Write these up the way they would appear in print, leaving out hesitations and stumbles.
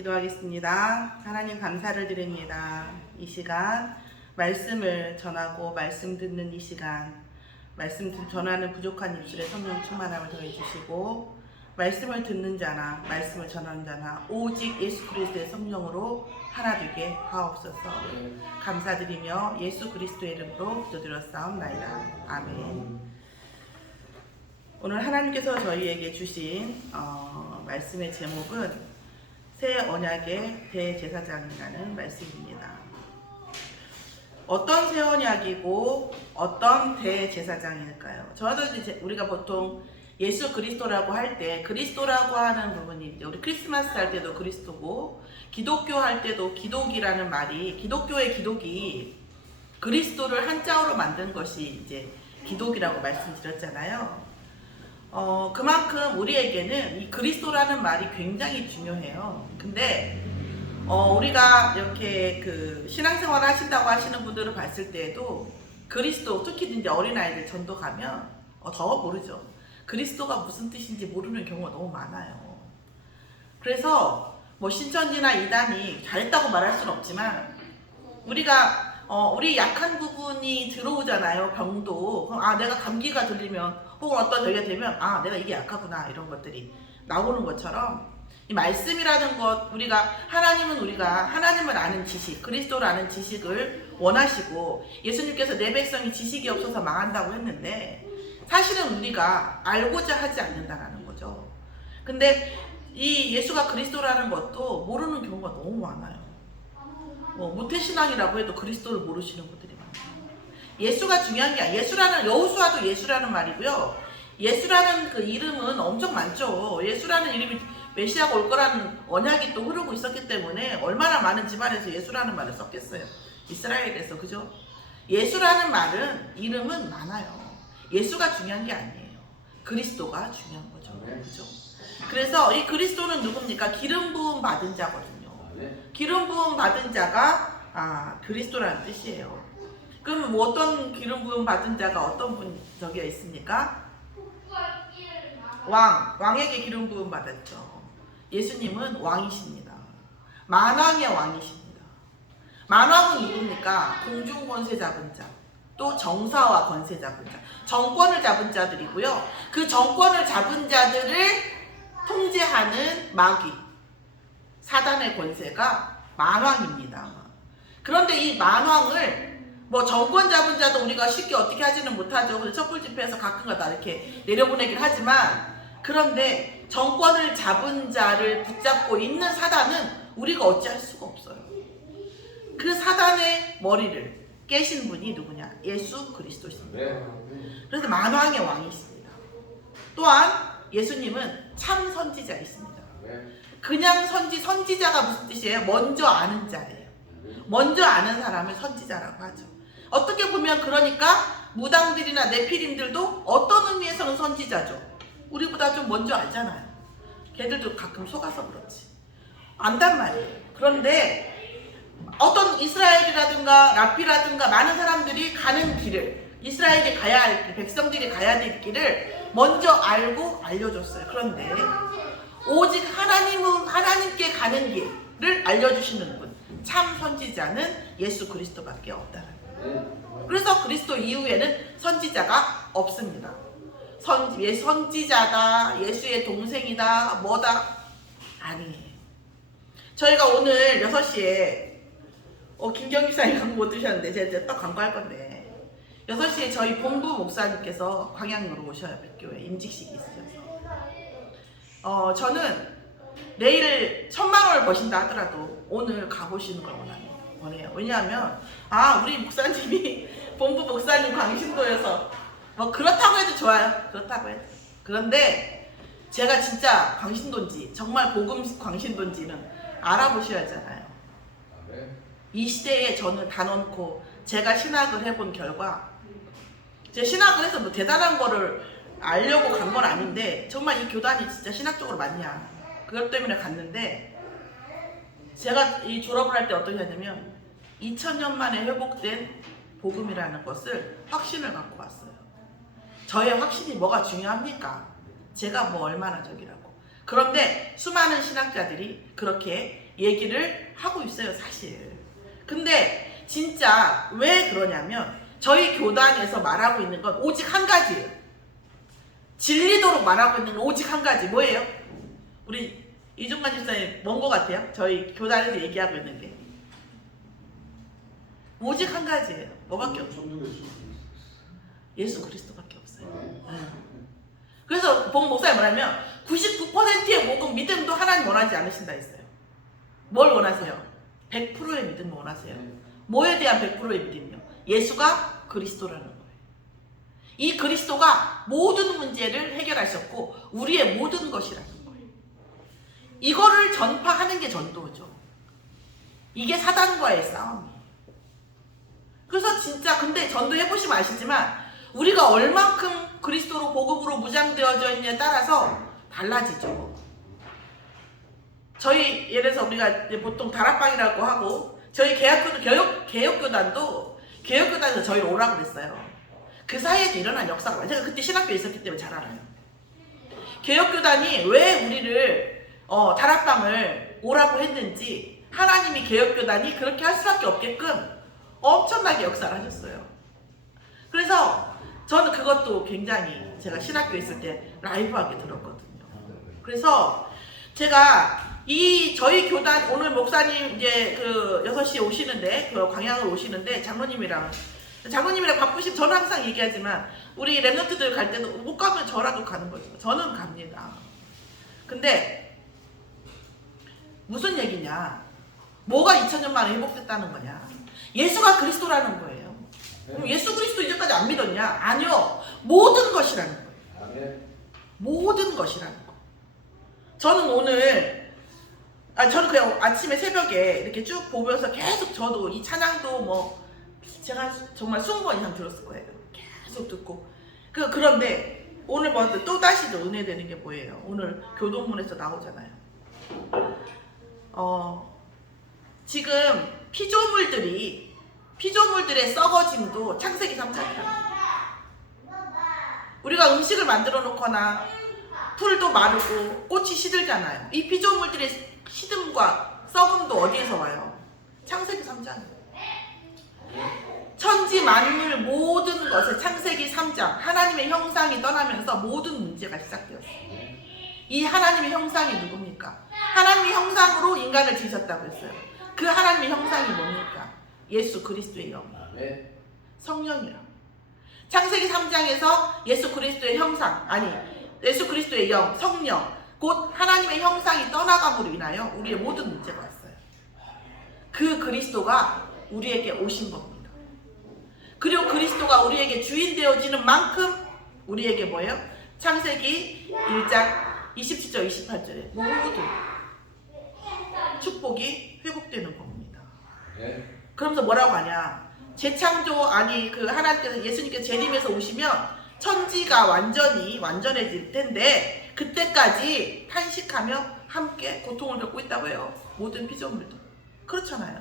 기도하겠습니다. 하나님 감사를 드립니다. 이 시간 말씀을 전하고 말씀 듣는 이 시간 말씀 전하는 부족한 입술에 성령 충만함을 더해 주시고 말씀을 듣는 자나 말씀을 전하는 자나 오직 예수 그리스도의 성령으로 하나 되게 하옵소서. 감사드리며 예수 그리스도의 이름으로 기도드렸사옵나이다. 아멘. 오늘 하나님께서 저희에게 주신 말씀의 제목은 새 언약의 대제사장이라는 말씀입니다. 어떤 새 언약이고 어떤 대제사장일까요? 저도 이제 우리가 보통 예수 그리스도라고 할 때 그리스도라고 하는 부분이 이제 우리 크리스마스 할 때도 그리스도고 기독교 할 때도 기독이라는 말이 기독교의 기독이 그리스도를 한자어로 만든 것이 이제 기독이라고 말씀드렸잖아요. 그만큼 우리에게는 이 그리스도라는 말이 굉장히 중요해요. 근데 우리가 이렇게 그 신앙생활 하신다고 하시는 분들을 봤을 때에도 그리스도, 특히 이제 어린아이들 전도 가면 더 모르죠. 그리스도가 무슨 뜻인지 모르는 경우가 너무 많아요. 그래서 뭐 신천지나 이단이 잘했다고 말할 수는 없지만 우리가 우리 약한 부분이 들어오잖아요. 병도. 그럼 내가 감기가 들리면 혹은 어떤 저기가 되면 내가 이게 약하구나 이런 것들이 나오는 것처럼 이 말씀이라는 것 우리가 하나님을 아는 지식, 그리스도를 아는 지식을 원하시고 예수님께서 내 백성이 지식이 없어서 망한다고 했는데 사실은 우리가 알고자 하지 않는다라는 거죠. 근데 이 예수가 그리스도라는 것도 모르는 경우가 너무 많아요. 모태신앙이라고 해도 그리스도를 모르시는 분들이 많아요. 예수가 중요한 게 아니에요. 여호수아도 예수라는 말이고요. 예수라는 그 이름은 엄청 많죠. 예수라는 이름이 메시아가 올 거라는 언약이 또 흐르고 있었기 때문에 얼마나 많은 집안에서 예수라는 말을 썼겠어요. 이스라엘에서. 그죠? 예수라는 이름은 많아요. 예수가 중요한 게 아니에요. 그리스도가 중요한 거죠. 그죠? 그래서 이 그리스도는 누굽니까? 기름 부음 받은 자거든요. 기름 부음 받은 자가 그리스도라는 뜻이에요. 그럼 뭐 어떤 기름 부음 받은 자가 어떤 분 저기가 있습니까? 왕에게 기름 부음 받았죠. 예수님은 왕이십니다. 만왕의 왕이십니다. 만왕은 누굽니까? 공중 권세 잡은 자, 또 정사와 권세 잡은 자, 정권을 잡은 자들이고요. 그 정권을 잡은 자들을 통제하는 마귀, 사단의 권세가 만왕입니다. 그런데 이 만왕을 뭐 정권 잡은 자도 우리가 쉽게 어떻게 하지는 못하죠. 그래서 촛불 집회에서 가끔가다 이렇게 내려보내긴 하지만 그런데 정권을 잡은 자를 붙잡고 있는 사단은 우리가 어찌할 수가 없어요. 그 사단의 머리를 깨신 분이 누구냐? 예수 그리스도십니다. 그래서 만왕의 왕이십니다. 또한 예수님은 참 선지자이십니다. 그냥 선지자가 무슨 뜻이에요? 먼저 아는 자예요. 먼저 아는 사람을 선지자라고 하죠. 어떻게 보면 그러니까 무당들이나 네피림들도 어떤 의미에서는 선지자죠. 우리보다 좀 먼저 알잖아요. 걔들도 가끔 속아서 그렇지. 안단 말이에요. 그런데 어떤 이스라엘이라든가 랍비라든가 많은 사람들이 가는 길을, 이스라엘이 가야 할 길, 백성들이 가야 될 길을 먼저 알고 알려줬어요. 그런데 오직 하나님께 가는 길을 알려주시는 분, 참 선지자는 예수 그리스도밖에 없다는 거예요. 그래서 그리스도 이후에는 선지자가 없습니다. 선지자다, 예수의 동생이다, 뭐다, 아니에요. 저희가 오늘 6시에 김경규 목사님 광고 못 드셨는데 제가 딱 광고할 건데 6시에 저희 본부 목사님께서 광양으로 오셔요. 백교회 임직식이 있으셔서 저는 내일 1,000만 원을 버신다 하더라도 오늘 가보시는 걸 원해요. 왜냐하면 우리 목사님이 본부 목사님 광신도여서 뭐 그렇다고 해도 좋아요. 그렇다고 해도. 그런데 제가 진짜 광신도인지 정말 복음 광신도인지는 알아보셔야 하잖아요. 이 시대에 저는 다 넣고 제가 신학을 해본 결과 제 신학을 해서 뭐 대단한 거를 알려고 간 건 아닌데 정말 이 교단이 진짜 신학적으로 맞냐 그것 때문에 갔는데 제가 이 졸업을 할 때 어떻게 하냐면 2000년 만에 회복된 복음이라는 것을 확신을 갖고 왔어요. 저의 확신이 뭐가 중요합니까? 제가 뭐 얼마나 저기라고. 그런데 수많은 신학자들이 그렇게 얘기를 하고 있어요, 사실. 근데 진짜 왜 그러냐면 저희 교단에서 말하고 있는 건 오직 한 가지예요. 진리도록 말하고 있는 건 오직 한 가지. 뭐예요? 우리 이중관 집사님 뭔 것 같아요? 저희 교단에서 얘기하고 있는 게 오직 한 가지예요. 뭐밖에 없어요? 예수 그리스도밖에 없어요. 그래서 본 목사님 뭐냐면 99%의 목은 믿음도 하나님 원하지 않으신다 했어요. 뭘 원하세요? 100%의 믿음을 원하세요. 뭐에 대한 100%의 믿음이요? 예수가 그리스도라는 거예요. 이 그리스도가 모든 문제를 해결하셨고 우리의 모든 것이라는 거예요. 이거를 전파하는 게 전도죠. 이게 사단과의 싸움이에요. 그래서 진짜 근데 전도해보시면 아시지만 우리가 얼만큼 그리스도로 복음으로 무장되어져 있냐에 따라서 달라지죠. 저희 예를 들어서 우리가 보통 다락방이라고 하고 저희 개혁교단에서 저희를 오라고 그랬어요. 그 사이에도 일어난 역사가 많아요. 제가 그때 신학교에 있었기 때문에 잘 알아요. 개혁교단이 왜 우리를 다락방을 오라고 했는지 하나님이 개혁교단이 그렇게 할 수밖에 없게끔 엄청나게 역사를 하셨어요. 그래서 저는 그것도 굉장히 제가 신학교에 있을 때 라이브하게 들었거든요. 그래서 제가 저희 교단 오늘 목사님 이제 그 6시에 오시는데 그 광양으로 오시는데 장로님이랑 바쁘시면 저는 항상 얘기하지만 우리 랩런트들 갈 때도 못 가면 저라도 가는 거죠. 저는 갑니다. 근데 무슨 얘기냐? 뭐가 2000년 만에 회복됐다는 거냐? 예수가 그리스도라는 거예요. 그럼 예수 그리스도 이제까지 안 믿었냐? 아니요. 모든 것이라는 거예요. 모든 것이라는 거. 저는 오늘 저는 그냥 아침에 새벽에 이렇게 쭉 보면서 계속 저도 이 찬양도 제가 정말 20번 이상 들었을 거예요. 계속 듣고 그런데 오늘 또 다시 은혜되는 게 뭐예요? 오늘 교동문에서 나오잖아요. 지금 피조물들의 썩어짐도 창세기 3장이에요. 우리가 음식을 만들어 놓거나 풀도 마르고 꽃이 시들잖아요. 이 피조물들의 시듬과 썩음도 어디에서 와요? 창세기 3장이에요. 천지 만물 모든 것에 창세기 3장 하나님의 형상이 떠나면서 모든 문제가 시작되었어요. 이 하나님의 형상이 누굽니까? 하나님의 형상으로 인간을 지으셨다고 했어요. 그 하나님의 형상이 뭡니까? 예수 그리스도의 영, 성령이라. 창세기 3장에서 예수 그리스도의 형상, 예수 그리스도의 영, 성령, 곧 하나님의 형상이 떠나감으로 인하여 우리의 모든 문제가 왔어요. 그 그리스도가 우리에게 오신 겁니다. 그리고 그리스도가 우리에게 주인 되어지는 만큼 우리에게 뭐예요? 창세기 1장 27절 28절에 모든 축복이 회복되는 겁니다. 그러면서 뭐라고 하냐? 재창조 그 하나님께서 예수님께서 재림해서 오시면 천지가 완전해질 텐데 그때까지 탄식하며 함께 고통을 겪고 있다고 해요. 모든 피조물도. 그렇잖아요.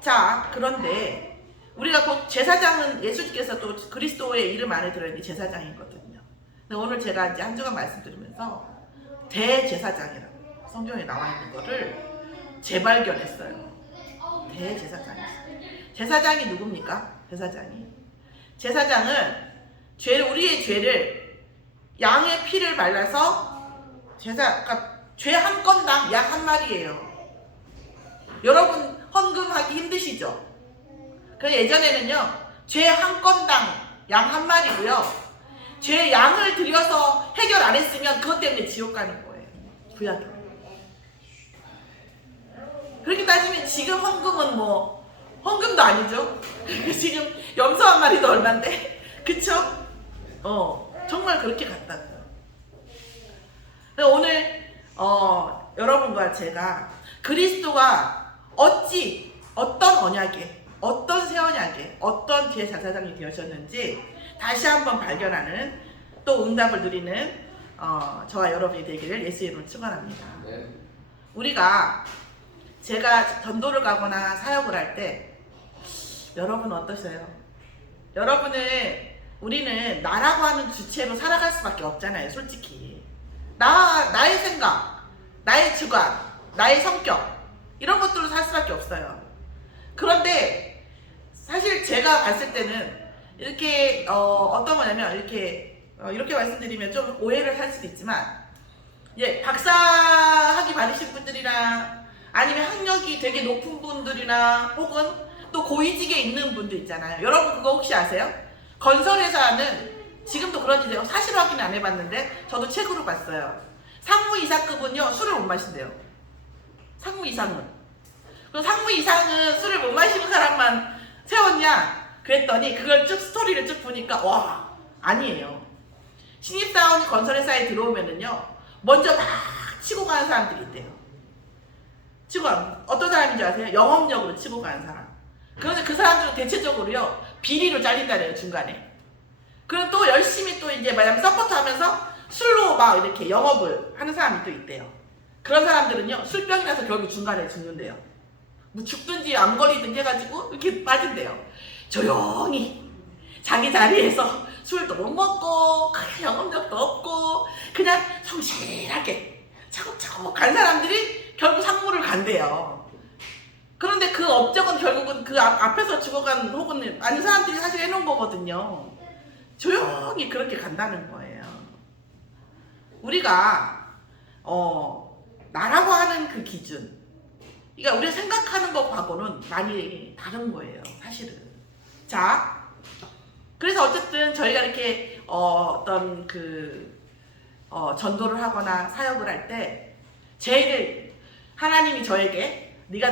자, 그런데 우리가 곧 제사장은 예수님께서 또 그리스도의 이름 안에 들어있는 제사장이거든요. 근데 오늘 제가 이제 한 주간 말씀드리면서 대제사장이라고 성경에 나와 있는 거를 재발견했어요. 대제사장이었어요. 제사장이 누굽니까? 제사장은 우리의 죄를 양의 피를 발라서 그러니까 죄 한 건당 양 한 마리예요. 여러분 헌금하기 힘드시죠? 그래서 예전에는요 죄 한 건당 양 한 마리고요. 죄 양을 들여서 해결 안 했으면 그것 때문에 지옥 가는 거예요. 구약에. 그렇게 따지면 지금 헌금은 헌금도 아니죠. 지금 염소 한 마리도 얼만데, 그쵸? 정말 그렇게 같다고요. 오늘 여러분과 제가 그리스도가 어떤 언약에, 어떤 새 언약에, 어떤 제사장이 되어졌는지 다시 한번 발견하는 또 응답을 누리는 저와 여러분이 되기를 예수의 이름으로 축원합니다. 네. 제가 전도를 가거나 사역을 할 때 여러분 어떠세요? 우리는 나라고 하는 주체로 살아갈 수밖에 없잖아요. 솔직히 나의 생각, 나의 주관, 나의 성격 이런 것들로 살 수밖에 없어요. 그런데 사실 제가 봤을 때는 이렇게 어떤 거냐면 이렇게 말씀드리면 좀 오해를 할 수도 있지만 박사학위 받으신 분들이나 아니면 학력이 되게 높은 분들이나 혹은 또 고위직에 있는 분들 있잖아요. 여러분 그거 혹시 아세요? 건설회사는 지금도 그런지요. 사실 확인 안 해봤는데 저도 책으로 봤어요. 상무 이상급은요 술을 못 마신대요. 상무 이상은. 그럼 상무 이상은 술을 못 마시는 사람만 세웠냐? 그랬더니 그걸 쭉 스토리를 쭉 보니까 와 아니에요. 신입사원이 건설회사에 들어오면은요 먼저 막 치고 가는 사람들이 있대요. 어떤 사람인 줄 아세요? 영업력으로 치고 가는 사람. 그런데 그 사람들은 대체적으로요 비리로 잘린다네요 중간에. 그럼 또 열심히 또 이제 만약 서포트 하면서 술로 막 이렇게 영업을 하는 사람이 또 있대요. 그런 사람들은요 술병이 나서 결국 중간에 죽는데요. 뭐 죽든지 암 걸리든지 해가지고 이렇게 빠진대요. 조용히 자기 자리에서 술도 못 먹고 영업력도 없고 그냥 성실하게 차곡차곡 간 사람들이 결국 상무를 간대요. 그런데 그 업적은 결국은 그 앞에서 죽어간 혹은 아닌 사람들이 사실 해놓은 거거든요. 조용히 그렇게 간다는 거예요. 우리가 나라고 하는 그 기준, 그러니까 우리가 생각하는 것하고는 많이 다른 거예요, 사실은. 자, 그래서 어쨌든 저희가 이렇게 어떤 전도를 하거나 사역을 할 때 제일 하나님이 저에게 네가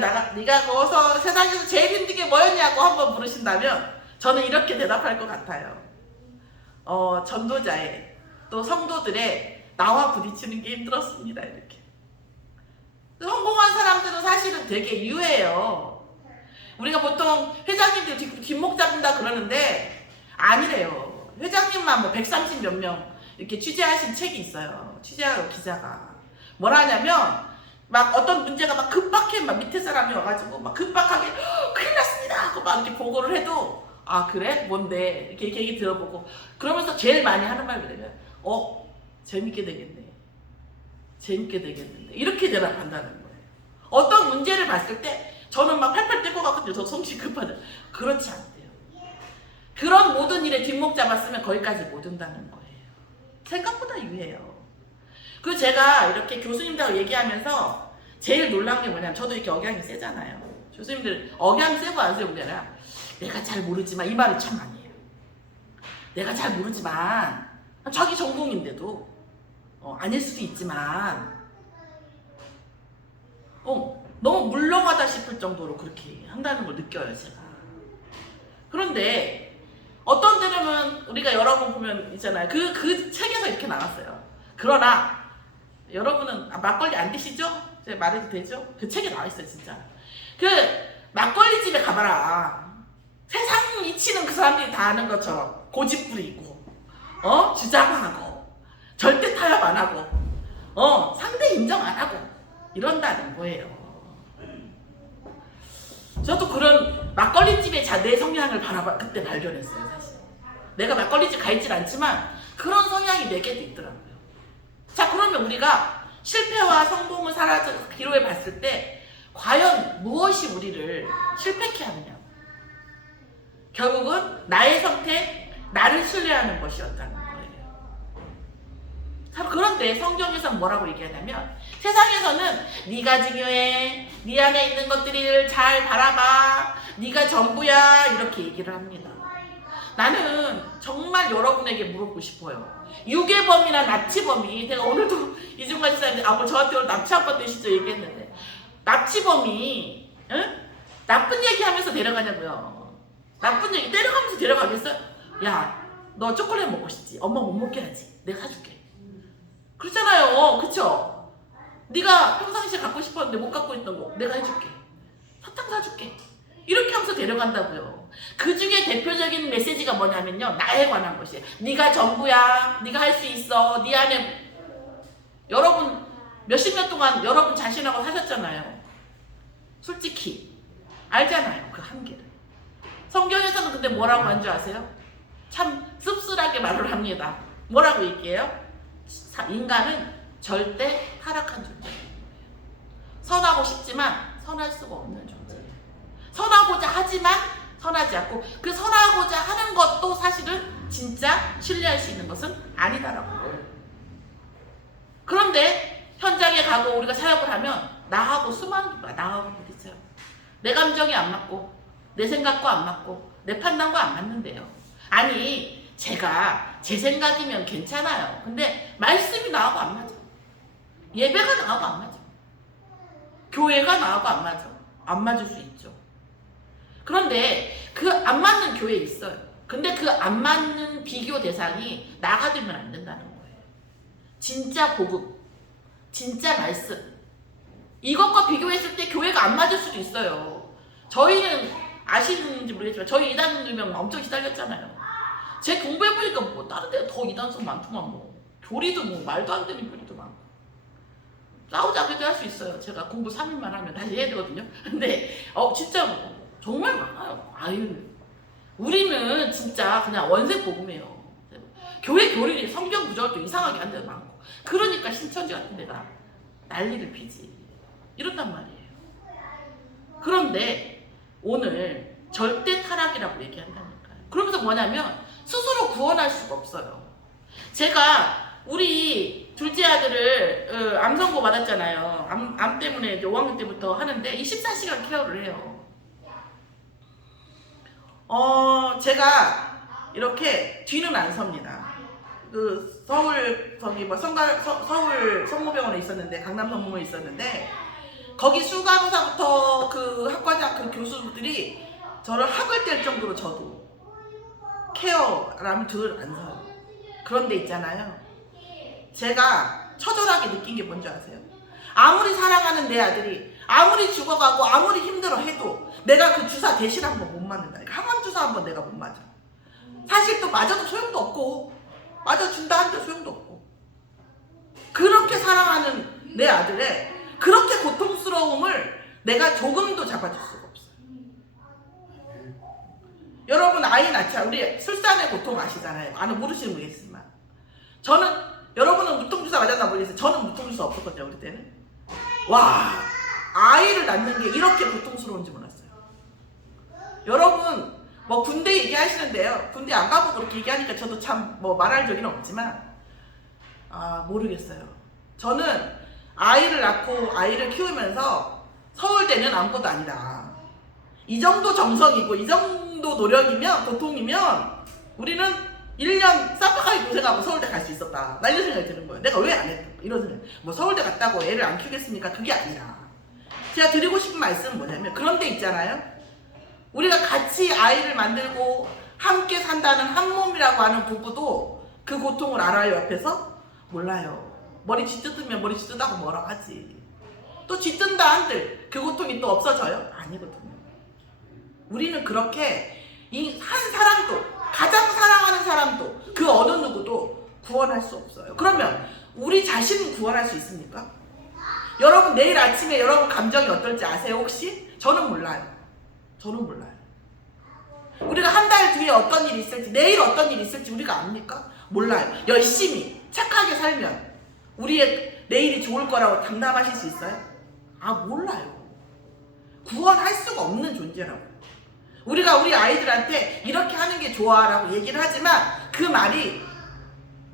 거기서 세상에서 제일 힘든 게 뭐였냐고 한번 물으신다면 저는 이렇게 대답할 것 같아요. 전도자의 또 성도들의 나와 부딪히는 게 힘들었습니다. 이렇게 성공한 사람들은 사실은 되게 유해요. 우리가 보통 회장님들 뒷목 잡는다 그러는데 아니래요. 회장님만 뭐 130 몇 명 이렇게 취재하신 책이 있어요. 취재하고 기자가 뭐라 하냐면 막 어떤 문제가 막 급박해 막 밑에 사람이 와가지고 막 급박하게 큰일 났습니다 하고 막 이렇게 보고를 해도 아 그래? 뭔데? 이렇게 얘기 들어보고 그러면서 제일 많이 하는 말이 뭐냐면 재밌게 되겠네. 재밌게 되겠는데 이렇게 대답한다는 거예요. 어떤 문제를 봤을 때 저는 막 팔팔 뛸 것 같거든요. 저 성질 급하다. 그렇지 않대요. 그런 모든 일에 뒷목 잡았으면 거기까지 못 온다는 거예요. 생각보다 유해요. 그리고 제가 이렇게 교수님들하고 얘기하면서 제일 놀란 게 뭐냐면 저도 이렇게 억양이 세잖아요. 교수님들 억양 세고 안 세고 아니라 내가 잘 모르지만 이 말을 참 많이 해요. 내가 잘 모르지만 자기 전공인데도 아닐 수도 있지만 너무 물렁하다 싶을 정도로 그렇게 한다는 걸 느껴요 제가. 그런데 어떤 데는 우리가 여러 번 보면 있잖아요. 그 책에서 이렇게 나왔어요. 그러나 여러분은 막걸리 안 드시죠? 제가 말해도 되죠? 그 책에 나와 있어요 진짜. 그 막걸리 집에 가봐라. 세상 이치는 그 사람들이 다 아는 것처럼 고집 부리고 주장하고 절대 타협 안 하고 상대 인정 안 하고 이런다는 거예요. 저도 그런 막걸리집의 내 성향을 그때 발견했어요 사실. 내가 막걸리집 가 있진 않지만 그런 성향이 내게도 있더라고요. 자 그러면 우리가 실패와 성공을 기로에 봤을 때 과연 무엇이 우리를 실패케 하느냐. 결국은 나의 선택, 나를 신뢰하는 것이었다는 거예요. 그런데 성경에서는 뭐라고 얘기하냐면 세상에서는 네가 중요해, 네 안에 있는 것들을 잘 바라봐, 네가 전부야 이렇게 얘기를 합니다. 나는 정말 여러분에게 물어보고 싶어요. 유괴범이나 납치범이 제가 오늘도 이중관 지사님 저한테 오늘 납치 한번 되시죠 얘기했는데 납치범이 나쁜 얘기하면서 데려가냐고요. 나쁜 얘기 때려가면서 데려가겠어? 야, 너 초콜릿 먹고 싶지? 엄마 못 먹게 하지. 내가 사줄게. 그렇잖아요. 그쵸? 네가 평상시에 갖고 싶었는데 못 갖고 있던 거 내가 해줄게. 사탕 사줄게. 이렇게 하면서 데려간다고요. 그 중에 대표적인 메시지가 뭐냐면요. 나에 관한 것이에요. 네가 전부야. 네가 할 수 있어. 네 안에 여러분 몇십 년 동안 여러분 자신하고 사셨잖아요. 솔직히 알잖아요. 그 한계를. 성경에서는 근데 뭐라고 한 줄 아세요? 참 씁쓸하게 말을 합니다. 뭐라고 얘기해요? 인간은 절대 타락한 존재예요. 선하고 싶지만 선할 수가 없는 존재예요. 선하고자 하지만 선하지 않고 그 선하고자 하는 것도 사실은 진짜 신뢰할 수 있는 것은 아니다라고. 그런데 현장에 가고 우리가 사역을 하면 나하고 수많은 분과 나하고 부딪혀요. 내 감정이 안 맞고 내 생각과 안 맞고 내 판단과 안 맞는데요. 아니 제가 제 생각이면 괜찮아요. 근데 말씀이 나하고 안 맞아. 예배가 나하고 안 맞아. 교회가 나하고 안 맞아. 안 맞을 수 있죠. 그런데 그 안 맞는 교회 있어요. 근데 그 안 맞는 비교 대상이 나가 되면 안 된다는 거예요. 진짜 복음, 진짜 말씀, 이것과 비교했을 때 교회가 안 맞을 수도 있어요. 저희는 아시는지 모르겠지만 저희 이단 유명 엄청 시달렸잖아요. 제 공부해보니까 뭐 다른 데가 더 이단성 많더만 뭐 교리도 뭐 말도 안 되는 교리도 많고 싸우자고도 할 수 있어요. 제가 공부 3일만 하면 다시 해야 되거든요. 근데 진짜 정말 많아요. 아유, 우리는 진짜 그냥 원색 복음이에요. 교회 교리를 성경 구절도 이상하게 한 데도 많고 그러니까 신천지 같은 데가 난리를 피지. 이런단 말이에요. 그런데 오늘 절대 타락이라고 얘기한다니까요. 그러면서 뭐냐면 스스로 구원할 수가 없어요. 제가 우리 둘째 아들을 암 선고 받았잖아요. 암 때문에 이제 5학년 때부터 하는데 24시간 케어를 해요. 제가 이렇게 뒤는 안 섭니다. 그 서울 서울 성모병원에 있었는데 강남 성모병원에 있었는데 거기 수간호사부터 그 학과장 그 교수들이 저를 학을 뗄 정도로 저도 케어라면 뒤를 안 서요. 그런데 있잖아요. 제가 처절하게 느낀 게 뭔지 아세요? 아무리 사랑하는 내 아들이 아무리 죽어가고 아무리 힘들어 해도 내가 그 주사 대신 한번 못 맞는다니까. 항암 주사 한번 내가 못 맞아. 사실 또 맞아도 소용도 없고 맞아준다 한들 소용도 없고 그렇게 사랑하는 내 아들의 그렇게 고통스러움을 내가 조금도 잡아줄 수가 없어요. 여러분 아이 낳자 우리 출산의 고통 아시잖아요. 모르시는 분이겠지만 저는 여러분은 무통주사 맞았나 모르겠어요. 저는 무통주사 없었거든요. 우리 때는. 와 아이를 낳는 게 이렇게 고통스러운지 몰랐어요. 여러분 뭐 군대 얘기하시는데요. 군대 안 가보고 그렇게 얘기하니까 저도 참 뭐 말할 적은 없지만 모르겠어요. 저는 아이를 낳고 아이를 키우면서 서울대는 아무것도 아니다. 이 정도 정성이고 이 정도 노력이면 고통이면 우리는 1년 쌈박하게 고생하고 서울대 갈 수 있었다. 나 이런 생각이 드는 거예요. 내가 왜 안 했다. 이런 생각. 뭐 서울대 갔다고 애를 안 키우겠습니까? 그게 아니라 제가 드리고 싶은 말씀은 뭐냐면 그런 데 있잖아요. 우리가 같이 아이를 만들고 함께 산다는 한 몸이라고 하는 부부도 그 고통을 알아요. 옆에서? 몰라요. 머리 쥐뜯으면 머리 쥐뜯다고 뭐라고 하지. 또 쥐뜬다 한들 그 고통이 또 없어져요? 아니거든요. 우리는 그렇게 이 한 사람도 가장 사랑하는 사람도 그 어느 누구도 구원할 수 없어요. 그러면 우리 자신은 구원할 수 있습니까? 여러분 내일 아침에 여러분 감정이 어떨지 아세요 혹시? 저는 몰라요. 저는 몰라요. 우리가 한 달 뒤에 어떤 일이 있을지 내일 어떤 일이 있을지 우리가 압니까? 몰라요. 열심히 착하게 살면 우리의 내일이 좋을 거라고 장담하실 수 있어요? 몰라요. 구원할 수가 없는 존재라고. 우리가 우리 아이들한테 이렇게 하는 게 좋아라고 얘기를 하지만 그 말이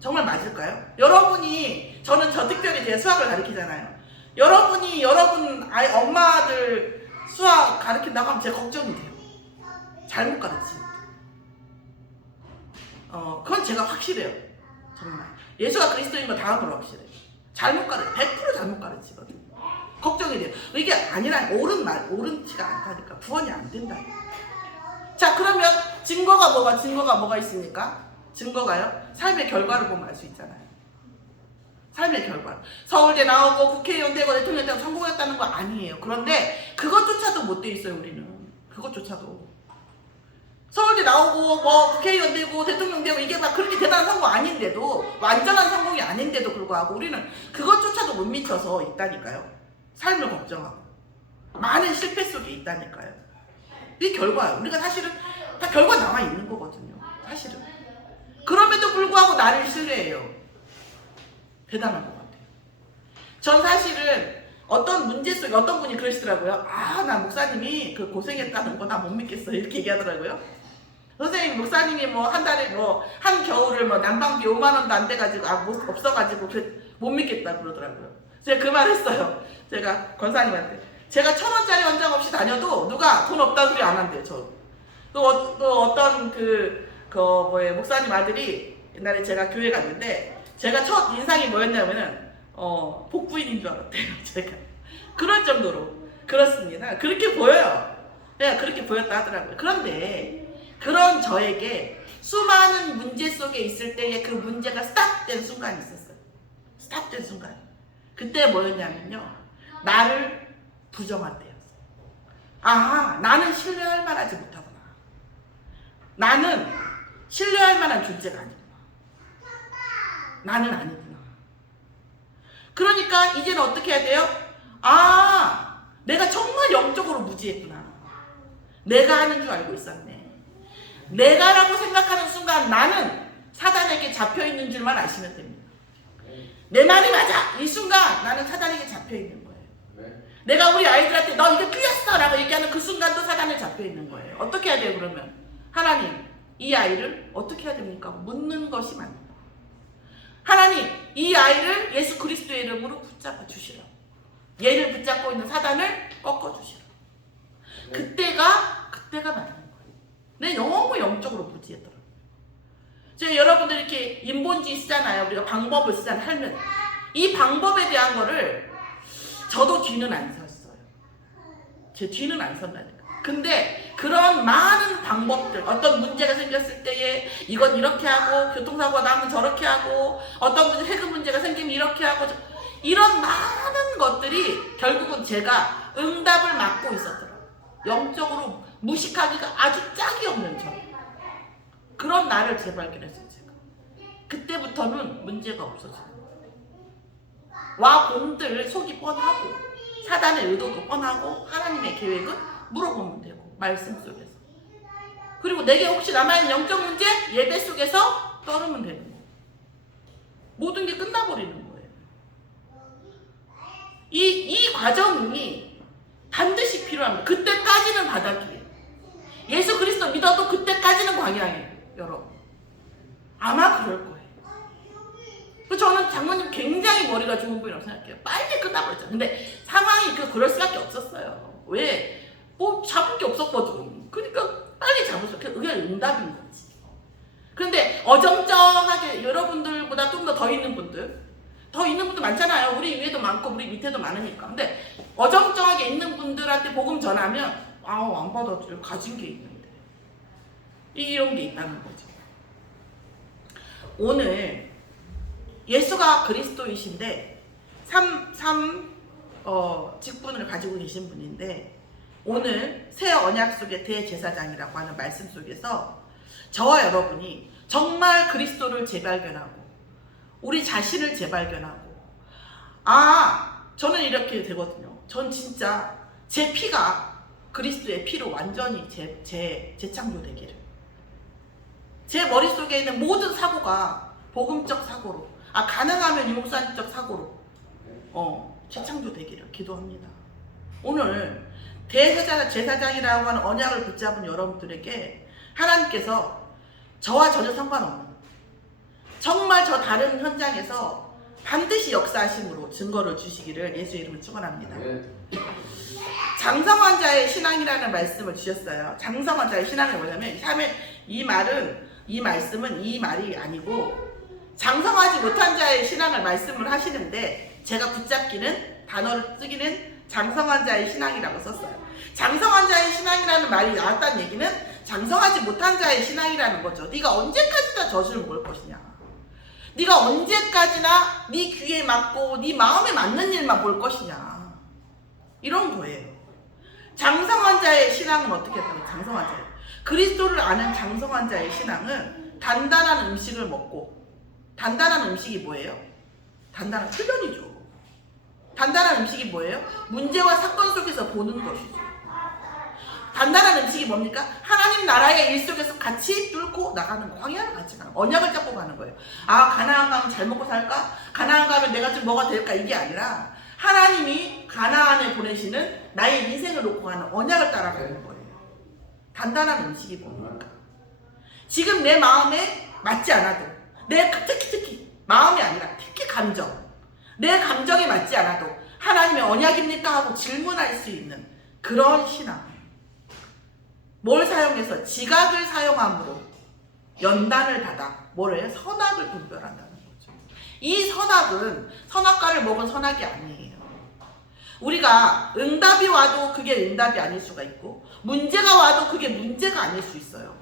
정말 맞을까요? 여러분이 저는 저 특별히 제가 수학을 가르치잖아요. 여러분이 여러분 아이 엄마들 수학 가르친다고 하면 제가 걱정이 돼요. 잘못 가르치면. 그건 제가 확실해요. 정말. 예수가 그리스도인 거 다음으로 확실해요. 잘못 가르쳐. 100% 잘못 가르치거든요. 걱정이 돼요. 이게 아니라 옳은지가 않다니까. 구원이 안 된다니까. 자 그러면 증거가 뭐가 있습니까? 증거가요? 삶의 결과를 보면 알 수 있잖아요. 삶의 결과. 서울대 나오고 국회의원 되고 대통령 되고 성공했다는 거 아니에요. 그런데 그것조차도 못 돼 있어요. 우리는. 그것조차도. 서울대 나오고 뭐 국회의원 되고 대통령 되고 이게 막 그렇게 대단한 성공 아닌데도 완전한 성공이 아닌데도 불구하고 우리는 그것조차도 못 미쳐서 있다니까요. 삶을 걱정하고 많은 실패 속에 있다니까요. 이게 결과예요. 우리가 사실은 다 결과 나와 있는 거거든요. 사실은. 그럼에도 불구하고 나를 신뢰해요. 대단한 것 같아요. 전 사실은 어떤 문제 속에 어떤 분이 그러시더라고요. 아, 나 목사님이 그 고생했다는 거 나 못 믿겠어. 이렇게 얘기하더라고요. 선생님, 목사님이 뭐 한 달에 뭐 한 겨울을 뭐 난방비 5만 원도 안 돼가지고 없어가지고 못 믿겠다 그러더라고요. 제가 그 말 했어요. 제가 권사님한테. 제가 1,000원짜리 원장 없이 다녀도 누가 돈 없다는 소리 안 한대요. 저. 또 어떤 목사님 아들이 옛날에 제가 교회 갔는데 제가 첫 인상이 뭐였냐면은 복부인인 줄 알았대요. 제가 그럴 정도로 그렇습니다. 그렇게 보여요. 네, 그렇게 보였다 하더라고요. 그런데 그런 저에게 수많은 문제 속에 있을 때에 그 문제가 스탑된 순간이 있었어요. 스탑된 순간. 그때 뭐였냐면요. 나를 부정할 때였어요. 아, 나는 신뢰할 만하지 못하구나. 나는 신뢰할 만한 존재가 아니구나. 나는 아니구나. 그러니까 이제는 어떻게 해야 돼요? 아, 내가 정말 영적으로 무지했구나. 내가 하는 줄 알고 있었네. 내가라고 생각하는 순간 나는 사단에게 잡혀있는 줄만 아시면 됩니다. 내 말이 맞아! 이 순간 나는 사단에게 잡혀있는 거예요. 내가 우리 아이들한테 너 이게 틀렸어! 라고 얘기하는 그 순간도 사단에 잡혀있는 거예요. 어떻게 해야 돼요 그러면? 하나님, 이 아이를 어떻게 해야 됩니까? 묻는 것이 맞는 거예요. 하나님, 이 아이를 예수 그리스도의 이름으로 붙잡아 주시라. 얘를 붙잡고 있는 사단을 꺾어 주시라. 그때가 맞는 거예요. 내 너무 영적으로 무지했더라고요. 제가 여러분들 이렇게 인본주의 쓰잖아요. 우리가 방법을 쓰잖아요. 하면 이 방법에 대한 거를 저도 뒤는 안 섰어요. 제 뒤는 안 선다니까. 근데 그런 많은 방법들, 어떤 문제가 생겼을 때에 이건 이렇게 하고, 교통사고가 나면 저렇게 하고, 어떤 해금 문제가 생기면 이렇게 하고, 이런 많은 것들이 결국은 제가 응답을 맡고 있었더라고요. 영적으로 무식하기가 아주 짝이 없는 저. 그런 나를 재발견했어요, 제가. 그때부터는 문제가 없어져요. 와 본들 속이 뻔하고, 사단의 의도도 뻔하고, 하나님의 계획은 물어보면 되고, 말씀 속에서. 그리고 내게 혹시 남아있는 영적 문제, 예배 속에서 떨으면 되는 거예요. 모든 게 끝나버리는 거예요. 이 과정이 반드시 필요합니다. 그때까지는 바닥이에요. 예수 그리스도 믿어도 그때까지는 광야예요, 여러분. 아마 그럴 거예요. 저는 장모님 굉장히 머리가 좋은 분이라고 생각해요. 빨리 끝나버렸죠. 근데 상황이 그럴 수밖에 없었어요. 왜? 뭐 잡을 게 없었거든. 그러니까 빨리 잡았어요. 그게 응답인 거지. 그런데 어정쩡하게 여러분들보다 좀 더 있는 분들 많잖아요. 우리 위에도 많고 우리 밑에도 많으니까. 근데 어정쩡하게 있는 분들한테 복음 전하면 안 받아줘요. 가진 게 있는데. 이런 게 있다는 거죠. 오늘 예수가 그리스도이신데 직분을 가지고 계신 분인데 오늘 새 언약 속의 대제사장이라고 하는 말씀 속에서 저와 여러분이 정말 그리스도를 재발견하고 우리 자신을 재발견하고 저는 이렇게 되거든요. 전 진짜 제 피가 그리스도의 피로 완전히 재창조되기를. 제 머릿속에 있는 모든 사고가 복음적 사고로, 가능하면 유목사님적 사고로 재창조되기를 기도합니다. 오늘 제사장이라고 하는 언약을 붙잡은 여러분들에게 하나님께서 저와 전혀 상관없는 정말 저 다른 현장에서 반드시 역사하심으로 증거를 주시기를 예수의 이름으로 축원합니다. 장성한 자의 신앙이라는 말씀을 주셨어요. 장성한 자의 신앙이 뭐냐면 이 말씀은 이 말이 아니고 장성하지 못한 자의 신앙을 말씀을 하시는데 제가 붙잡기는 단어를 쓰기는 장성한 자의 신앙이라고 썼어요. 장성한 자의 신앙이라는 말이 나왔다는 얘기는 장성하지 못한 자의 신앙이라는 거죠. 네가 언제까지나 젖을 먹을 것이냐. 네가 언제까지나 네 귀에 맞고 네 마음에 맞는 일만 볼 것이냐. 이런 거예요. 장성한 자의 신앙은 어떻게 했다고? 장성한 자예요. 그리스도를 아는 장성한 자의 신앙은 단단한 음식을 먹고, 단단한 음식이 뭐예요? 단단한 흡연이죠. 단단한 음식이 뭐예요? 문제와 사건 속에서 보는 것이죠. 단단한 음식이 뭡니까? 하나님 나라의 일 속에서 같이 뚫고 나가는 거. 광야를 같이 가는 거. 언약을 잡고 가는 거예요. 가나안 가면 잘 먹고 살까? 가나안 가면 내가 좀 뭐가 될까? 이게 아니라 하나님이 가나안에 보내시는 나의 인생을 놓고 가는 언약을 따라가는 거예요. 단단한 음식이 뭡니까? 지금 내 마음에 맞지 않아도, 특히 마음이 아니라 특히 감정, 내 감정에 맞지 않아도 하나님의 언약입니까? 하고 질문할 수 있는 그런 신앙. 뭘 사용해서? 지각을 사용함으로 연단을 받아 뭐래요? 선악을 분별한다는 거죠. 이 선악은 선악과를 먹은 선악이 아니에요. 우리가 응답이 와도 그게 응답이 아닐 수가 있고, 문제가 와도 그게 문제가 아닐 수 있어요.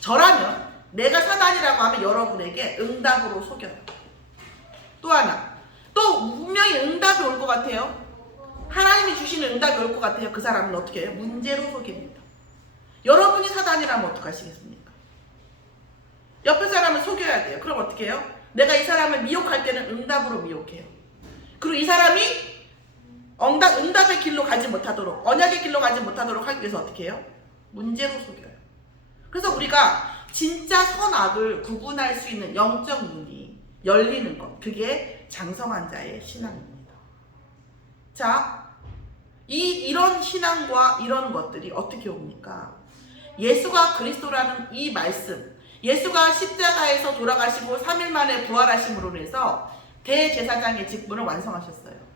저라면 내가 사단이라고 하면 여러분에게 응답으로 속여요. 또 하나, 또 분명히 응답이 올 것 같아요. 하나님이 주시는 응답이 올 것 같아요. 그 사람은 어떻게 해요? 문제로 속입니다. 여러분이 사단이라면 어떡하시겠습니까? 옆에 사람을 속여야 돼요. 그럼 어떻게 해요? 내가 이 사람을 미혹할 때는 응답으로 미혹해요. 그리고 이 사람이 응답의 길로 가지 못하도록, 언약의 길로 가지 못하도록 하기 위해서 어떻게 해요? 문제로 속여요. 그래서 우리가 진짜 선악을 구분할 수 있는 영적 눈이 열리는 것, 그게 장성한 자의 신앙입니다. 자, 이런 신앙과 이런 것들이 어떻게 옵니까? 예수가 그리스도라는 이 말씀, 예수가 십자가에서 돌아가시고 3일 만에 부활하심으로 해서 대제사장의 직분을 완성하셨어요.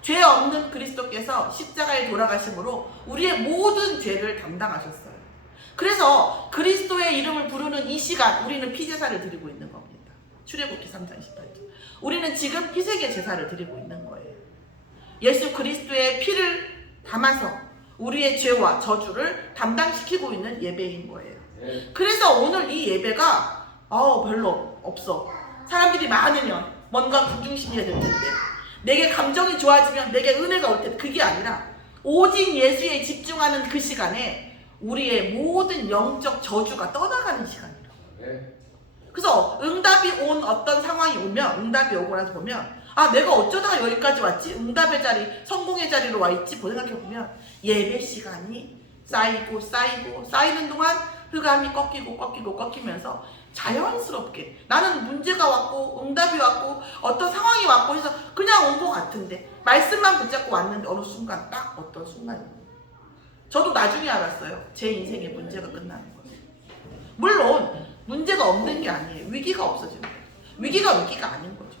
죄 없는 그리스도께서 십자가에 돌아가심으로 우리의 모든 죄를 담당하셨어요. 그래서 그리스도의 이름을 부르는 이 시간 우리는 피제사를 드리고 있는 겁니다. 출애굽기 3장 18절. 우리는 지금 피세계 제사를 드리고 있는 거예요. 예수 그리스도의 피를 담아서 우리의 죄와 저주를 담당시키고 있는 예배인 거예요. 그래서 오늘 이 예배가 별로 없어. 사람들이 많으면 뭔가 군중심리가 될 텐데, 내게 감정이 좋아지면 내게 은혜가 올 텐데, 그게 아니라 오직 예수에 집중하는 그 시간에 우리의 모든 영적 저주가 떠나가는 시간이라고. 그래서 응답이 온 어떤 상황이 오면, 응답이 오고 나서 보면 내가 어쩌다가 여기까지 왔지? 응답의 자리, 성공의 자리로 와 있지? 생각해보면 예배 시간이 쌓이는 동안 흑암이 꺾이면서 자연스럽게 나는 문제가 왔고 응답이 왔고 어떤 상황이 왔고 해서 그냥 온 것 같은데, 말씀만 붙잡고 왔는데 어느 순간 딱 어떤 순간이에요. 저도 나중에 알았어요. 제 인생의 문제가 끝나는 거예요. 물론 문제가 없는 게 아니에요. 위기가 없어지는 거예요. 위기가 아닌 거죠.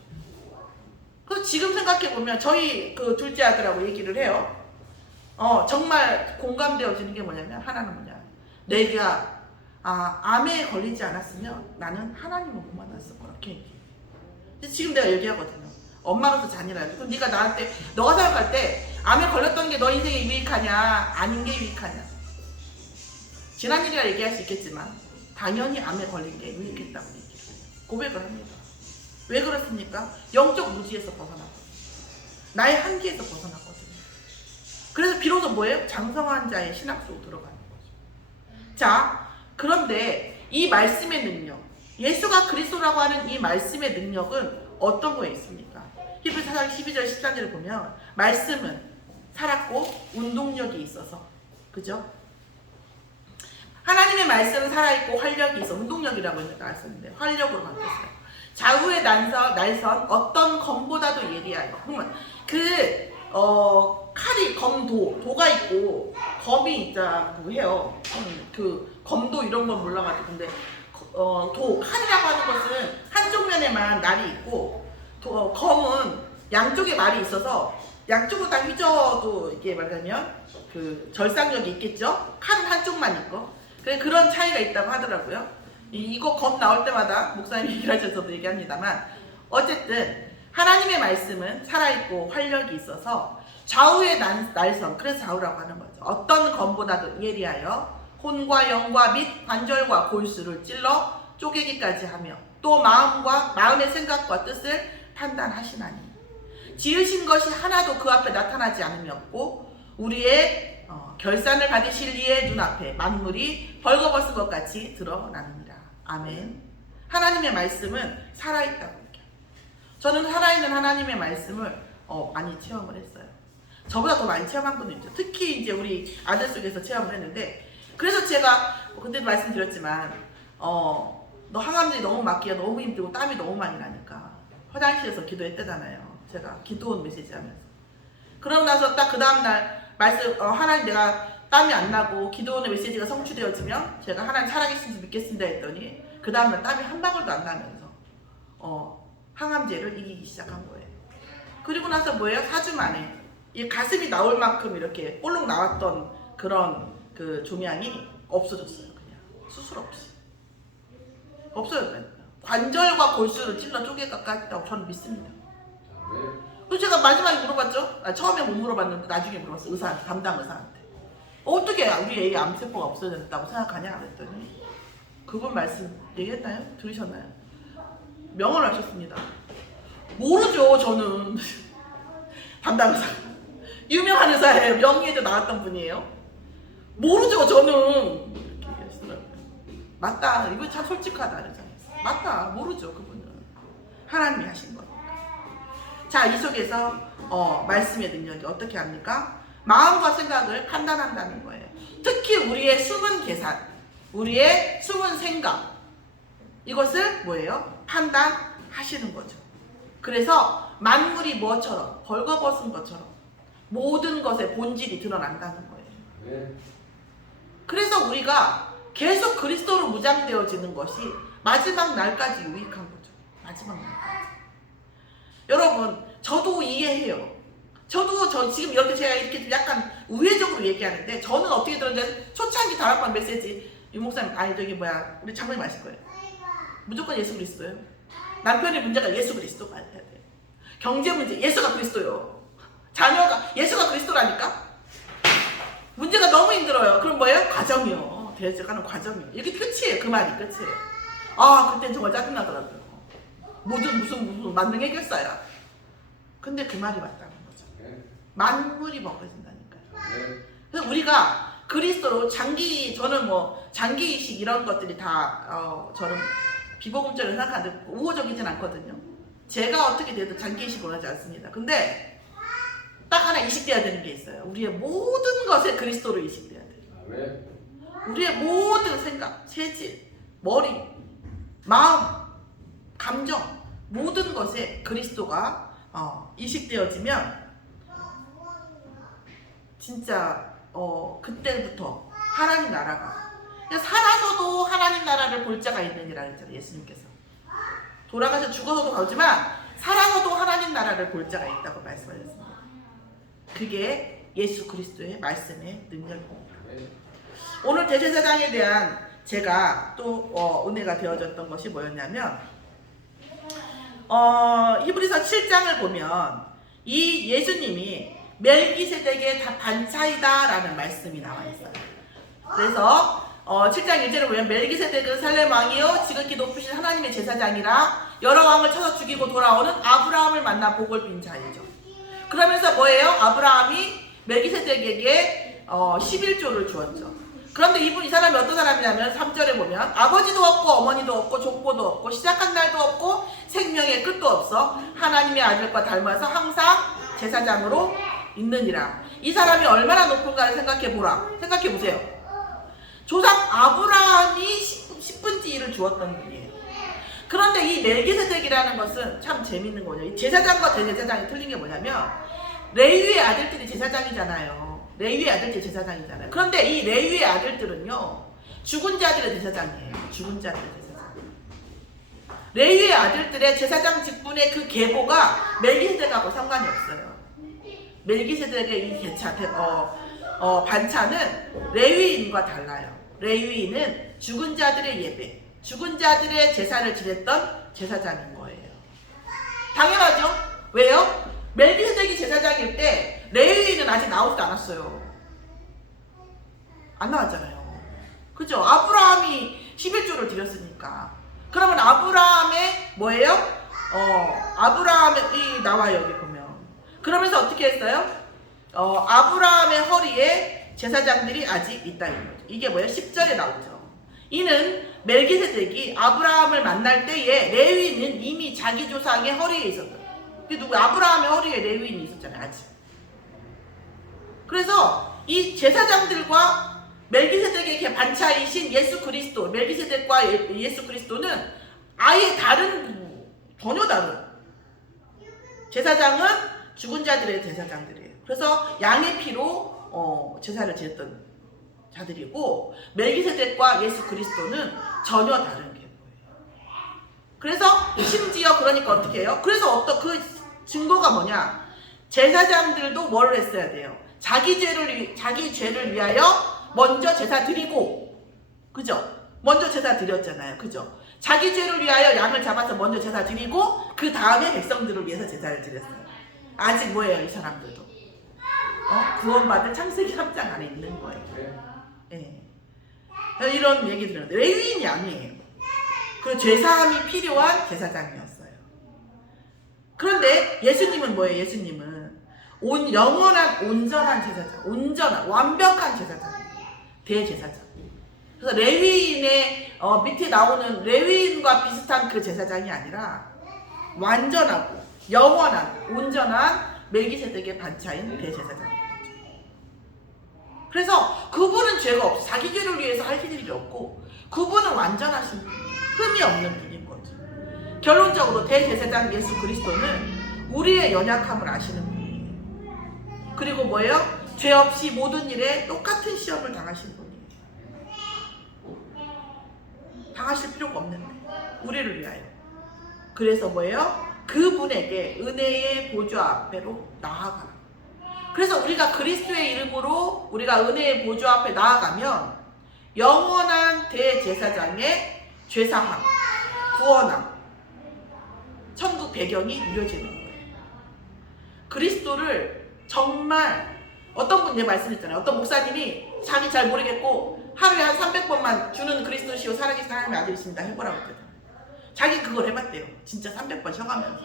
그래서 지금 생각해보면 저희 그 둘째 아들하고 얘기를 해요. 정말 공감되어지는 게 뭐냐면, 하나는 뭐냐, 내가 암에 걸리지 않았으면 나는 하나님을 못 만났을 거라. 이렇게 얘기해요. 근데 지금 내가 얘기하거든요. 엄마로서 자녀라도. 그럼 네가 나한테, 너가 생각할 때 암에 걸렸던 게 너 인생에 유익하냐, 아닌 게 유익하냐. 지난 일이라 얘기할 수 있겠지만 당연히 암에 걸린 게 유익했다고 얘기를 해요. 고백을 합니다. 왜 그렇습니까? 영적 무지에서 벗어났거든요. 나의 한계에서 벗어났거든요. 그래서 비로소 뭐예요? 장성한 자의 신학 속으로 들어가는 거죠. 자, 그런데 이 말씀의 능력, 예수가 그리스도라고 하는 이 말씀의 능력은 어떤 거에 있습니까? 히브리서 4장 12절 13절을 보면 말씀은 살았고 운동력이 있어서, 그죠? 하나님의 말씀은 살아있고 활력이 있어. 운동력이라고 했었는데 활력으로 바뀌었어요. 좌우의 날선 어떤 검보다도 예리하여. 그러면 칼이 도가 있고 검이 있다고 해요. 그 검도 이런 건 몰라가지고. 근데 칼이라고 하는 것은 한쪽 면에만 날이 있고, 검은 양쪽에 말이 있어서 양쪽으로 다 휘저어도 이게 말하자면 그 절상력이 있겠죠. 칼은 한쪽만 있고. 그런 차이가 있다고 하더라고요. 이거 검 나올 때마다 목사님이 얘기를 하셔서도 얘기합니다만, 어쨌든 하나님의 말씀은 살아있고 활력이 있어서 좌우의 날선, 그래서 좌우라고 하는 거죠. 어떤 검보다도 예리하여 혼과 영과 및 관절과 골수를 찔러 쪼개기까지 하며 또 마음의 생각과 뜻을 판단하시나니 지으신 것이 하나도 그 앞에 나타나지 않음이 없고 우리의 결산을 받으실 이의 눈앞에 만물이 벌거벗은 것 같이 드러납니다. 아멘. 하나님의 말씀은 살아있다고 얘기해요. 저는 살아있는 하나님의 말씀을 많이 체험을 했어요. 저보다 더 많이 체험한 분도 있죠. 특히 이제 우리 아들 속에서 체험을 했는데, 그래서 제가 그때도 말씀드렸지만 너 항암제에 너무 맞기가 너무 힘들고 땀이 너무 많이 나니까 화장실에서 기도했대잖아요. 제가 기도원 메시지 하면서. 그러고 나서 딱 그 다음날 말씀 하나님 내가 땀이 안 나고 기도원의 메시지가 성취되어지면 제가 하나님 살아계신지 믿겠습니다 했더니 그 다음날 땀이 한 방울도 안 나면서 항암제를 이기기 시작한 거예요. 그리고 나서 뭐예요? 4주 만에 이 가슴이 나올 만큼 이렇게 볼록 나왔던 그런 그 종양이 없어졌어요. 그냥 수술 없이 없어졌다니까. 관절과 골수를 찔러 쪼개갔다고 저는 믿습니다. 그래서 제가 마지막에 물어봤죠. 처음에 못 물어봤는데 나중에 물어봤어요. 의사한테, 담당 의사한테. 어떻게 우리 애의 암세포가 없어졌다고 생각하냐 그랬더니 그분 말씀 얘기했나요? 들으셨나요? 명언을 하셨습니다. 모르죠. 저는 담당 의사 유명한 의사예요. 명의에도 나왔던 분이에요. 모르죠. 저는 맞다. 이거 참 솔직하다. 맞다. 모르죠. 그분은 하나님이 하신 거예요. 자, 이 속에서 말씀의 능력이 어떻게 합니까? 마음과 생각을 판단한다는 거예요. 특히 우리의 숨은 계산, 우리의 숨은 생각, 이것을 뭐예요? 판단하시는 거죠. 그래서 만물이 뭐처럼 벌거벗은 것처럼 모든 것의 본질이 드러난다는 거예요. 그래서 우리가 계속 그리스도로 무장되어지는 것이 마지막 날까지 유익한 거죠. 마지막 날까지. 여러분, 저도 이해해요. 저 지금 이렇게 제가 이렇게 약간 우회적으로 얘기하는데 저는 어떻게 들었는지 초창기 다락방 메시지 유 목사님 우리 장로님 아실 거예요. 무조건 예수 그리스도예요. 남편의 문제가 예수 그리스도가 해야 돼요. 경제 문제 예수가 그리스도요. 자녀가 예수가 그리스도라니까. 문제가 너무 힘들어요. 그럼 뭐예요? 과정이요. 대적하는 과정이요. 이게 끝이에요. 그 말이 끝이에요. 그땐 정말 짜증나더라고요. 무슨 만능 해결사야. 근데 그 말이 맞다는 거죠. 만물이 먹어진다니까요. 그래서 우리가 그리스도로 저는 장기이식 이런 것들이 다 저는 비복음적으로 생각하는데 우호적이진 않거든요. 제가 어떻게 돼도 장기이식 원하지 않습니다. 근데 딱 하나 이식돼야 되는 게 있어요. 우리의 모든 것에 그리스도로 이식돼야 돼요. 우리의 모든 생각, 체질, 머리, 마음, 감정 모든 것에 그리스도가 이식되어지면 진짜 그때부터 하나님 나라가 살아서도 하나님 나라를 볼 자가 있느니라 했잖아요. 예수님께서 돌아가서 죽어서도 가지만 살아서도 하나님 나라를 볼 자가 있다고 말씀하셨습니다. 그게 예수 그리스도의 말씀의 능력입니다. 오늘 대제사장에 대한 제가 또 은혜가 되어졌던 것이 뭐였냐면 히브리서 7장을 보면 이 예수님이 멜기세덱의 반차이다 라는 말씀이 나와 있어요. 그래서 7장 1절을 보면 멜기세덱은 살렘 왕이요 지극히 높으신 하나님의 제사장이라 여러 왕을 쳐서 죽이고 돌아오는 아브라함을 만나 복을 빈 자이죠. 그러면서 뭐예요? 아브라함이 멜기세덱에게 11조를 주었죠. 그런데 이 사람이 어떤 사람이냐면 3절에 보면 아버지도 없고 어머니도 없고 족보도 없고 시작한 날도 없고 생명의 끝도 없어 하나님의 아들과 닮아서 항상 제사장으로 있느니라. 이 사람이 얼마나 높은가를 생각해 보세요. 조상 아브라함이 10분의 1을 주었던 분이에요. 그런데 이 멜기세덱이라는 것은 참 재밌는 거죠. 이 제사장과 대제사장이 틀린 게 뭐냐면 레위의 아들들이 제사장이잖아요. 레위의 아들들이 제사장이잖아요. 그런데 이 레위의 아들들은요 죽은 자들의 제사장이에요. 죽은 자들의 제사장. 레위의 아들들의 제사장 직분의 그 계보가 멜기세덱하고 상관이 없어요. 멜기세덱의 이 반차는 레위인과 달라요. 레위인은 죽은 자들의 예배, 죽은 자들의 제사를 지냈던 제사장인 거예요. 당연하죠? 왜요? 멜기세덱이 제사장일 때 레위인은 아직 나오지도 않았어요. 안 나왔잖아요. 그죠? 아브라함이 11조를 드렸으니까. 그러면 아브라함의 뭐예요? 아브라함이 나와요. 여기 보면. 그러면서 어떻게 했어요? 아브라함의 허리에 제사장들이 아직 있다 이거죠. 이게 뭐예요? 10절에 나오죠. 이는 멜기세덱이 아브라함을 만날 때에 레위인은 이미 자기 조상의 허리에 있었다. 아브라함의 허리에 레위인이 있었잖아요. 아직. 그래서 이 제사장들과 멜기세덱의 반차이신 예수 그리스도, 멜기세덱과 예수 그리스도는 아예 전혀 다른. 제사장은 죽은 자들의 제사장들이에요. 그래서 양의 피로 제사를 지냈던 자들이고, 멜기세덱과 예수 그리스도는 전혀 다른 게 뭐예요. 그래서 심지어 그러니까 어떻게 해요? 그래서 그 증거가 뭐냐? 제사장들도 뭘 했어야 돼요? 자기 죄를 위하여 먼저 제사 드리고, 그죠? 먼저 제사 드렸잖아요, 그죠? 자기 죄를 위하여 양을 잡아서 먼저 제사 드리고, 그 다음에 백성들을 위해서 제사를 드렸어요. 아직 뭐예요, 이 사람들도? 구원받을 창세기 3장 안에 있는 거예요. 네. 이런 얘기 들었는데 레위인이 아니에요. 그 죄사함이 필요한 제사장이었어요. 그런데 예수님은 뭐예요? 예수님은 영원한 온전한 제사장, 온전한 완벽한 제사장이에요. 대제사장. 그래서 레위인의 밑에 나오는 레위인과 비슷한 그 제사장이 아니라 완전하고 영원한 온전한 멜기세덱의 반차인 대제사장입니다. 그래서 그분은 죄가 없어. 자기 죄를 위해서 할 일이 없고, 그분은 완전하신 분이에요. 흠이 없는 분인 거죠. 결론적으로 대제사장 예수 그리스도는 우리의 연약함을 아시는 분이에요. 그리고 뭐예요? 죄 없이 모든 일에 똑같은 시험을 당하신 분이에요. 당하실 필요가 없는데 우리를 위하여. 그래서 뭐예요? 그분에게 은혜의 보좌 앞에로 나아가라. 그래서 우리가 그리스도의 이름으로 우리가 은혜의 보좌 앞에 나아가면 영원한 대제사장의 죄사함, 구원함, 천국 배경이 이루어지는 거예요. 그리스도를 정말 어떤 분 말씀했잖아요. 어떤 목사님이 자기 잘 모르겠고 하루에 한 300번만 주는 그리스도시요 살아계신 하나님의 아들이십니다 해보라고 했거든요. 자기 그걸 해봤대요. 진짜 300번 쉬어가면서.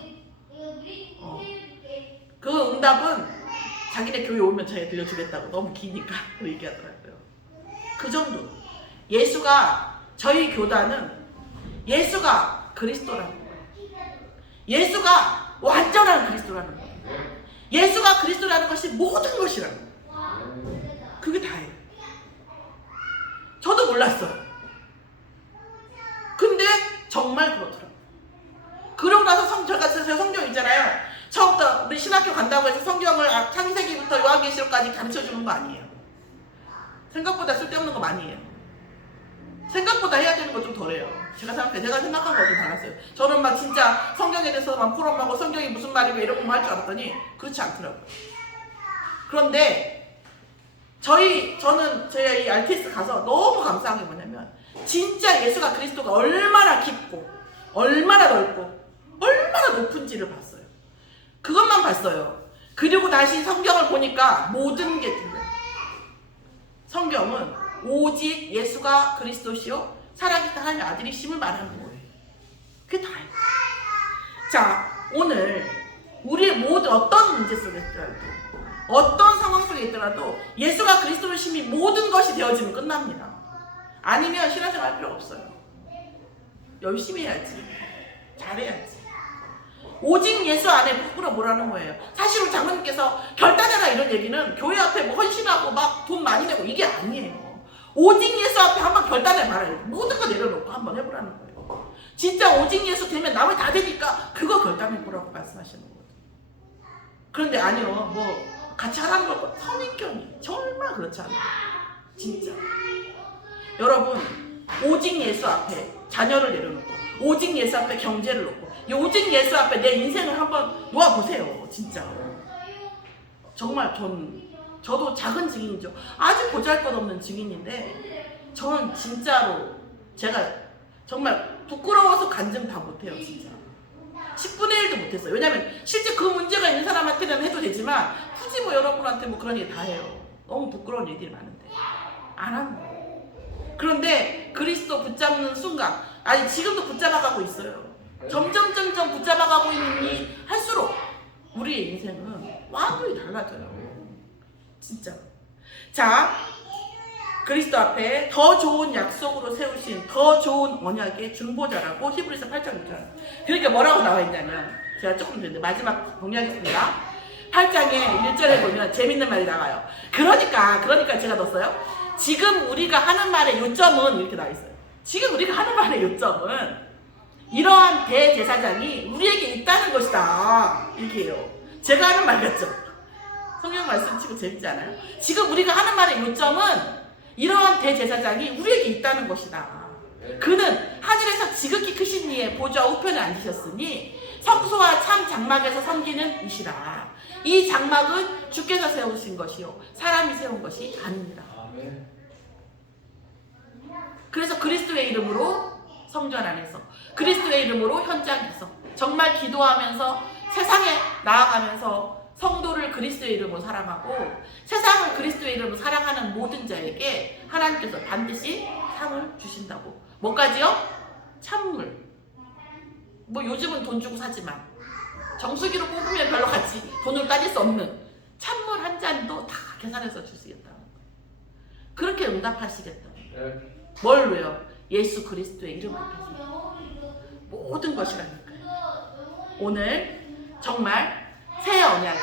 그 응답은 자기네 교회 오면 자기가 들려주겠다고 너무 기니까 얘기하더라고요. 그 정도. 예수가, 저희 교단은 예수가 그리스도라는 거예요. 예수가 완전한 그리스도라는 거예요. 예수가 그리스도라는 것이 모든 것이라는 거예요. 그게 다예요. 저도 몰랐어요. 근데 정말 그렇더라고요. 그러고 나서 제가 성경 있잖아요. 처음부터 우리 신학교 간다고 해서 성경을 창세기부터 요한계시록까지 가르쳐주는 거 아니에요. 생각보다 쓸데없는 거 많이 해요. 생각보다 해야 되는 거 좀 덜해요. 제가 생각한 거 좀 달랐어요. 저는 막 진짜 성경에 대해서 막 포럼하고 성경이 무슨 말이고 이런 것만 할 줄 알았더니 그렇지 않더라고요. 그런데 저는 저희 이 RTS 가서 너무 감사한 게 뭐냐면 진짜 예수가 그리스도가 얼마나 깊고 얼마나 넓고 얼마나 높은지를 봤어요. 그것만 봤어요. 그리고 다시 성경을 보니까 모든 게 들려요. 성경은 오직 예수가 그리스도시요 살아계신 하나님의 아들이심을 말하는 거예요. 그게 다예요. 자, 오늘 우리의 모든 어떤 문제 속에 있더라도 어떤 상황 속에 있더라도 예수가 그리스도심이 모든 것이 되어지면 끝납니다. 아니면 신앙생활 할 필요가 없어요. 열심히 해야지. 잘해야지. 오직 예수 안에 부끄러 뭐라는 거예요. 사실 우리 장로님께서 결단해라 이런 얘기는 교회 앞에 뭐 헌신하고 막 돈 많이 내고 이게 아니에요. 오직 예수 앞에 한번 결단해 말아요. 모든 거 내려놓고 한번 해보라는 거예요. 진짜 오직 예수 되면 나머지 다 되니까 그거 결단해보라고 말씀하시는 거예요. 그런데 아니요, 뭐 같이 하라는 걸 선인격이 정말 그렇지 않아요. 진짜. 여러분, 오직 예수 앞에 자녀를 내려놓고 오직 예수 앞에 경제를 놓고 오직 예수 앞에 내 인생을 한번 놓아보세요. 진짜. 정말 저도 작은 증인이죠. 아주 보잘것없는 증인인데 저는 진짜로 제가 정말 부끄러워서 간증 다 못해요. 진짜 10분의 1도 못했어요. 왜냐면 실제 그 문제가 있는 사람한테는 해도 되지만 굳이 뭐 여러분한테 뭐 그런 얘기 다 해요. 너무 부끄러운 일들이 많은데 안 하는 거예요. 그런데 그리스도 붙잡는 순간, 아니 지금도 붙잡아가고 있어요. 점점 붙잡아가고 있는 할수록 우리의 인생은 완전히 달라져요. 진짜. 자, 그리스도 앞에 더 좋은 약속으로 세우신 더 좋은 언약의 중보자라고 히브리서 8장 6절. 그러니까 뭐라고 나와 있냐면, 제가 조금 전에 마지막 정리하겠습니다. 8장에 1절에 보면 재밌는 말이 나와요. 그러니까 제가 넣었어요. 지금 우리가 하는 말의 요점은 이렇게 나와 있어요. 지금 우리가 하는 말의 요점은 이러한 대제사장이 우리에게 있다는 것이다. 이게요. 제가 하는 말 같죠? 성경 말씀 치고 재밌지 않아요? 지금 우리가 하는 말의 요점은 이러한 대제사장이 우리에게 있다는 것이다. 그는 하늘에서 지극히 크신 이의 보좌 우편에 앉으셨으니 성소와 참 장막에서 섬기는 이시라. 이 장막은 주께서 세우신 것이요 사람이 세운 것이 아닙니다. 그래서 그리스도의 이름으로 성전 안에서, 그리스도의 이름으로 현장에서 정말 기도하면서 세상에 나아가면서 성도를 그리스도의 이름으로 사랑하고 세상을 그리스도의 이름으로 사랑하는 모든 자에게 하나님께서 반드시 상을 주신다고. 뭐까지요? 찬물. 뭐 요즘은 돈 주고 사지만 정수기로 뽑으면 별로 같이 돈을 따질 수 없는 찬물 한 잔도 다 계산해서 주시겠다. 그렇게 응답하시겠다. 뭘로요? 예수 그리스도의 이름 앞에서 모든 것이라니까요. 오늘 정말 새 언약에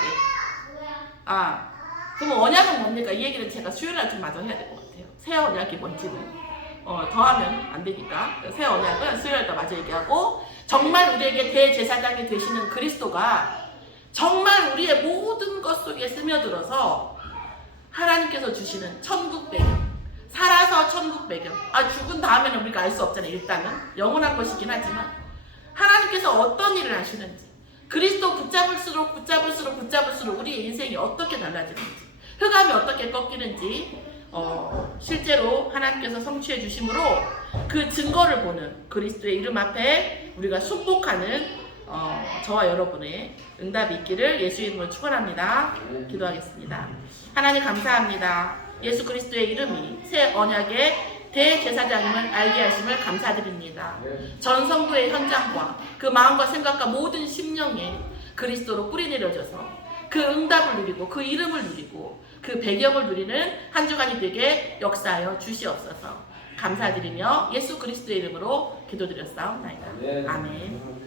그럼 언약은 뭡니까? 이 얘기는 제가 수요일날 좀 마저 해야 될 것 같아요. 새 언약이 뭔지는 더 하면 안 되니까 새 언약은 수요일날 더 마저 얘기하고, 정말 우리에게 대제사장이 되시는 그리스도가 정말 우리의 모든 것 속에 스며들어서 하나님께서 주시는 천국 배경, 살아서 천국 배경. 죽은 다음에는 우리가 알 수 없잖아요. 일단은 영원한 것이긴 하지만 하나님께서 어떤 일을 하시는지, 그리스도 붙잡을수록 우리의 인생이 어떻게 달라지는지, 흑암이 어떻게 꺾이는지 실제로 하나님께서 성취해 주심으로 그 증거를 보는 그리스도의 이름 앞에 우리가 순복하는 저와 여러분의 응답이 있기를 예수 이름으로 축원합니다. 기도하겠습니다. 하나님 감사합니다. 예수 그리스도의 이름이 새 언약의 대제사장임을 알게 하심을 감사드립니다. 전 성도의 현장과 그 마음과 생각과 모든 심령에 그리스도로 뿌리 내려져서 그 응답을 누리고 그 이름을 누리고 그 배경을 누리는 한 주간이 되게 역사하여 주시옵소서. 감사드리며 예수 그리스도의 이름으로 기도드렸사옵나이다. 아멘.